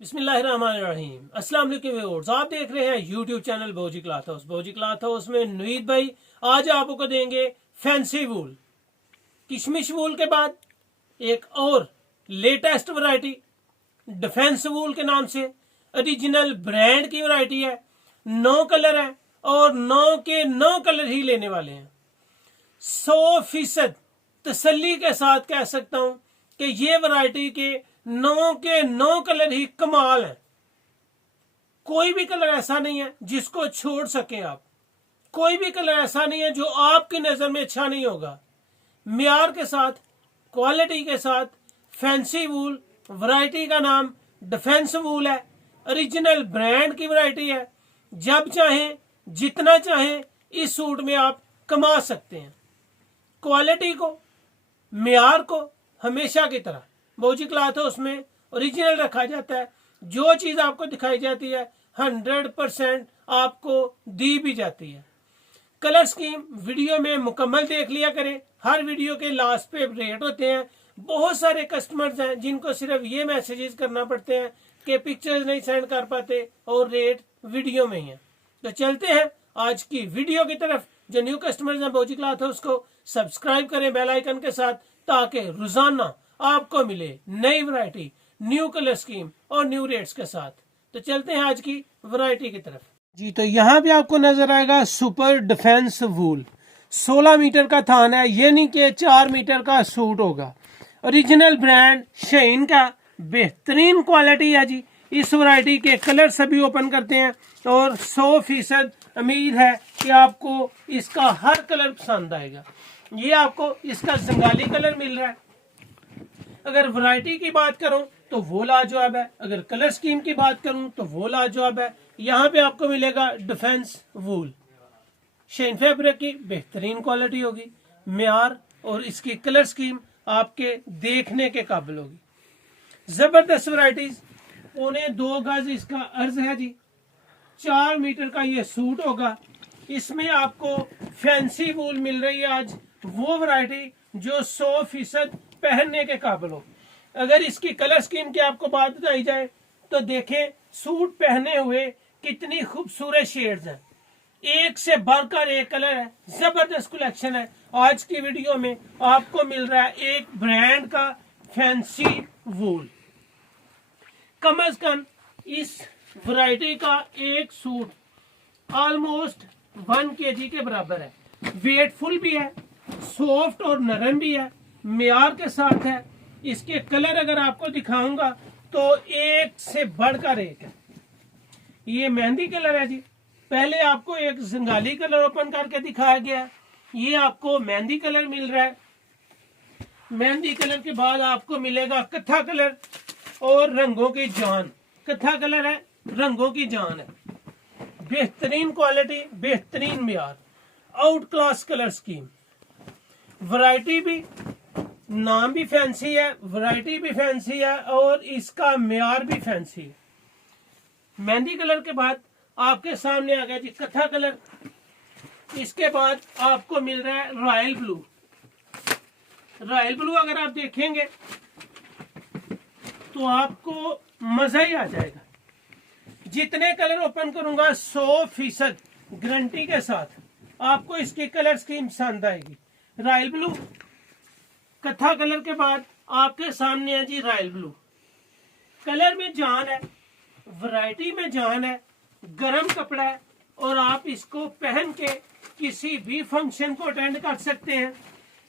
बिस्मिल्लाहिर्रहमानिर्रहीम। अस्सलाम वालेकुम व्यूअर्स, आप देख रहे हैं यूट्यूब चैनल भौजी क्लॉथ हाउस। भौजी क्लॉथ हाउस में नवीद भाई आज आपको देंगे फैंसी वूल। किशमिश वूल के बाद एक और लेटेस्ट वैरायटी डिफेंस वूल के नाम से ओरिजिनल ब्रांड की वैरायटी है। 9 कलर है और 9 के 9 कलर ही लेने वाले हैं। 100% तसल्ली के साथ कह सकता हूं कि ये वैरायटी के 9 के 9 कलर ही कमाल हैं। कोई भी कलर ऐसा नहीं है जिसको छोड़ सके आप। कोई भी कलर ऐसा नहीं है जो आपकी नजर में अच्छा नहीं होगा। मियार के साथ, क्वालिटी के साथ फैंसी वूल। वैरायटी का नाम डिफेंस वूल है। ओरिजिनल ब्रांड की वैरायटी है। जब चाहें जितना चाहें इस सूट में आप कमा सकते हैं। क्वालिटी को, मियार को हमेशा की तरह भौजी क्लॉथ हाउस में ओरिजिनल रखा जाता है। जो चीज आपको दिखाई जाती है 100% आपको दी भी जाती है। कलर स्कीम वीडियो में मुकम्मल देख लिया करें। हर वीडियो के लास्ट पे रेट होते हैं। बहुत सारे कस्टमर्स हैं जिनको सिर्फ ये मैसेजेस करना पड़ते हैं कि पिक्चर्स नहीं सेंड कर पाते और रेट वीडियो में ही है। तो चलते हैं आज की वीडियो की तरफ। जो न्यू कस्टमर्स हैं भौजी क्लॉथ हाउस को सब्सक्राइब करें बेल आइकन के साथ, ताकि रोजाना आपको मिले नई वैरायटी, न्यू कलर स्कीम और न्यू रेट्स के साथ। तो चलते हैं आज की वैरायटी की तरफ जी। तो यहाँ पे आपको नजर आएगा सुपर डिफेंस वूल। 16 मीटर का थान है, यानी कि 4 मीटर का सूट होगा। ओरिजिनल ब्रांड शेन का बेहतरीन क्वालिटी है जी। इस वैरायटी के कलर सभी ओपन करते हैं और 100% उम्मीद है कि आपको इसका हर कलर पसंद आएगा। ये आपको इसका जंगाली कलर मिल रहा है। अगर वैरायटी की बात करूं तो वो लाजवाब है। अगर कलर स्कीम की बात करूं तो वो लाजवाब है। यहाँ पे आपको मिलेगा डिफेंस वूल। शेन फैब्रिक की बेहतरीन क्वालिटी होगी। म्यार और इसकी कलर स्कीम आपके देखने के काबिल होगी। जबरदस्त वैरायटीज। 1.25 गज इसका अर्ज है जी। 4 मीटर का ये सूट होगा। इसमें आपको फैंसी वूल मिल रही है आज। वो वैरायटी जो 100% पहनने के काबिल हो। अगर इसकी कलर स्कीम की आपको बात बताई जाए तो देखें सूट पहने हुए कितनी खूबसूरत शेड्स हैं। एक से बढ़कर एक कलर है। जबरदस्त कलेक्शन है। आज की वीडियो में आपको मिल रहा है एक ब्रांड का फैंसी वूल। कम अज कम इस वैरायटी का एक सूट ऑलमोस्ट 1 kg के बराबर है। वेटफुल भी है, सॉफ्ट और नरम भी है, मियार के साथ है। इसके कलर अगर आपको दिखाऊंगा तो एक से बढ़कर एक है। ये मेहंदी कलर है जी। पहले आपको एक जंगाली कलर ओपन करके दिखाया गया। ये आपको मेहंदी कलर मिल रहा है। मेहंदी कलर के बाद आपको मिलेगा कत्था कलर और रंगों की जान। कत्था कलर है, रंगों की जान है। बेहतरीन क्वालिटी, बेहतरीन मियार, out class colour scheme. Variety भी, नाम भी फैंसी है, वैरायटी भी फैंसी है और इसका मियार भी फैंसी है। मेहंदी कलर के बाद आपके सामने आ गया जी कत्था कलर। इसके बाद आपको मिल रहा है रॉयल ब्लू। रॉयल ब्लू अगर आप देखेंगे तो आपको मजा ही आ जाएगा। जितने कलर ओपन करूंगा 100% गारंटी के साथ आपको इसकी कलर स्कीम पसंद आएगी। रॉयल ब्लू, कत्था कलर के बाद आपके सामने है जी रॉयल ब्लू। कलर में जान है, वैरायटी में जान है, गरम कपड़ा है और आप इसको पहन के किसी भी फंक्शन को अटेंड कर सकते हैं।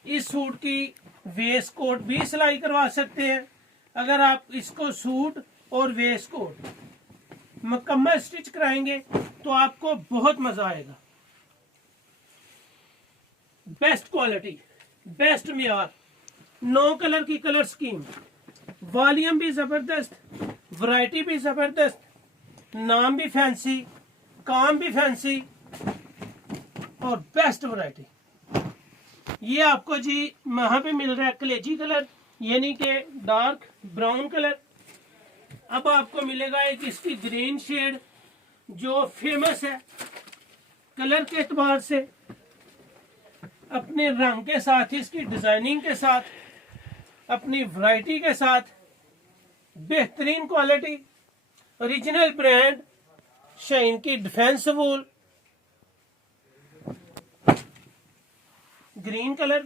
इस सूट की वेस्ट कोट भी सिलाई करवा सकते हैं। अगर आप इसको सूट और वेस्ट कोट मुकम्मल स्टिच कराएंगे तो आपको बहुत मजा आएगा। बेस्ट क्वालिटी, बेस्ट मियार, 9 कलर की कलर स्कीम, वॉल्यूम भी जबरदस्त, वैरायटी भी जबरदस्त, नाम भी फैंसी, काम भी फैंसी और बेस्ट वैरायटी। ये आपको जी वहां पे मिल रहा है कलेजी कलर, यानी कि डार्क ब्राउन कलर। अब आपको मिलेगा एक इसकी ग्रीन शेड जो फेमस है कलर के एतबार से, अपने रंग के साथ, इसकी डिजाइनिंग के साथ, अपनी वैरायटी के साथ। बेहतरीन क्वालिटी, ओरिजिनल ब्रांड शाइन की डिफेंस वूल, ग्रीन कलर।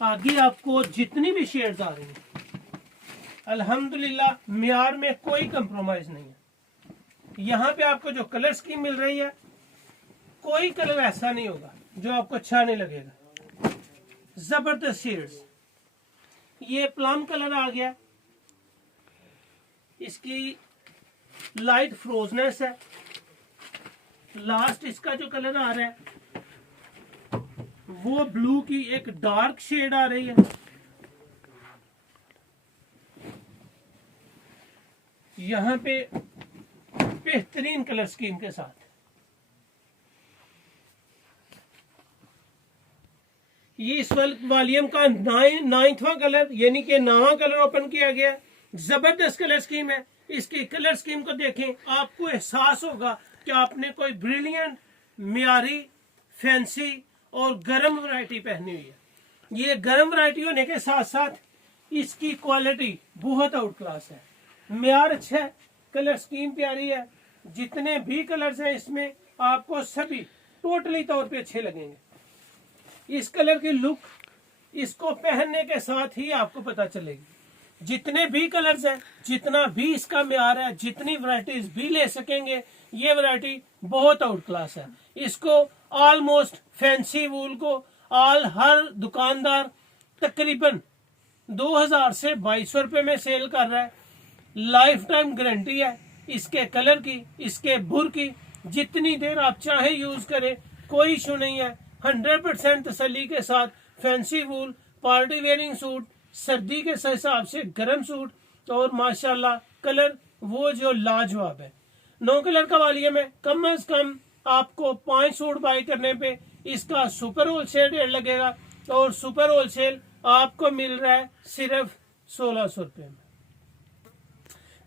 आगे आपको जितनी भी शेड्स आ रही हैं अल्हम्दुलिल्लाह मियार में कोई कंप्रोमाइज नहीं है। यहाँ पे आपको जो कलर स्कीम मिल रही है कोई कलर ऐसा नहीं होगा जो आपको अच्छा नहीं लगेगा। जबरदस्त शेड्स। ये प्लम कलर आ गया, इसकी लाइट फ्रोजनेस है। लास्ट इसका जो कलर आ रहा है वो ब्लू की एक डार्क शेड आ रही है। यहां पे बेहतरीन कलर स्कीम के साथ ये इस वॉल्यूम का 9वां कलर यानी कि 9वां कलर ओपन किया गया। जबरदस्त कलर स्कीम है। इसकी कलर स्कीम को देखें, आपको एहसास होगा कि आपने कोई ब्रिलियंट मियारी फैंसी और गर्म वैरायटी पहनी हुई है। ये गर्म वैरायटी होने के साथ साथ इसकी क्वालिटी बहुत आउट क्लास है। मियार अच्छा है, कलर स्कीम प्यारी है। जितने भी कलर्स हैं इसमें आपको सभी टोटली तौर पे अच्छे लगेंगे। इस कलर की लुक इसको पहनने के साथ ही आपको पता चलेगी। जितने भी कलर्स हैं, जितना भी इसका म्यार है, जितनी वैरायटीज भी ले सकेंगे, ये वैरायटी बहुत आउट क्लास है। इसको ऑलमोस्ट फैंसी वूल को हर दुकानदार तकरीबन 2000 से 2200 रुपए में सेल कर रहा है। लाइफ टाइम गारंटी है इसके कलर की, इसके बुर की। जितनी देर आप चाहे यूज करें, कोई इशू नहीं है। 100% तसल्ली के साथ फैंसी वूल, पार्टी वेयरिंग सूट, सर्दी के हिसाब से गर्म सूट और माशाल्लाह कलर वो जो लाजवाब है। 9 कलर का वॉल्यूम है। कम अज कम आपको 5 सूट बाय करने पे इसका सुपर होलसेल रेट लगेगा और सुपर होलसेल आपको मिल रहा है सिर्फ 1600 रुपए में।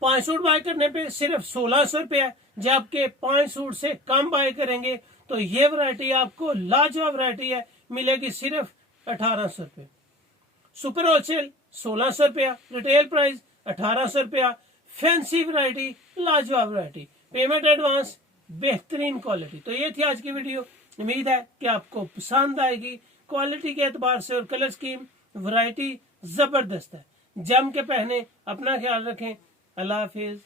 5 सूट बाय करने पे सिर्फ 1600 रुपया। जबकि 5 सूट से कम बाय करेंगे तो ये वैरायटी आपको लाजवाब वैरायटी है, मिलेगी सिर्फ 1800 रुपये। सुपर होलसेल 1600 रुपया, रिटेल प्राइस 1800 रुपया। फैंसी वैरायटी, लाजवाब वैरायटी, पेमेंट एडवांस, बेहतरीन क्वालिटी। तो ये थी आज की वीडियो। उम्मीद है कि आपको पसंद आएगी। क्वालिटी के एतबार से और कलर स्कीम वैरायटी जबरदस्त है। जम के पहने, अपना ख्याल रखें। अल्लाह हाफिज।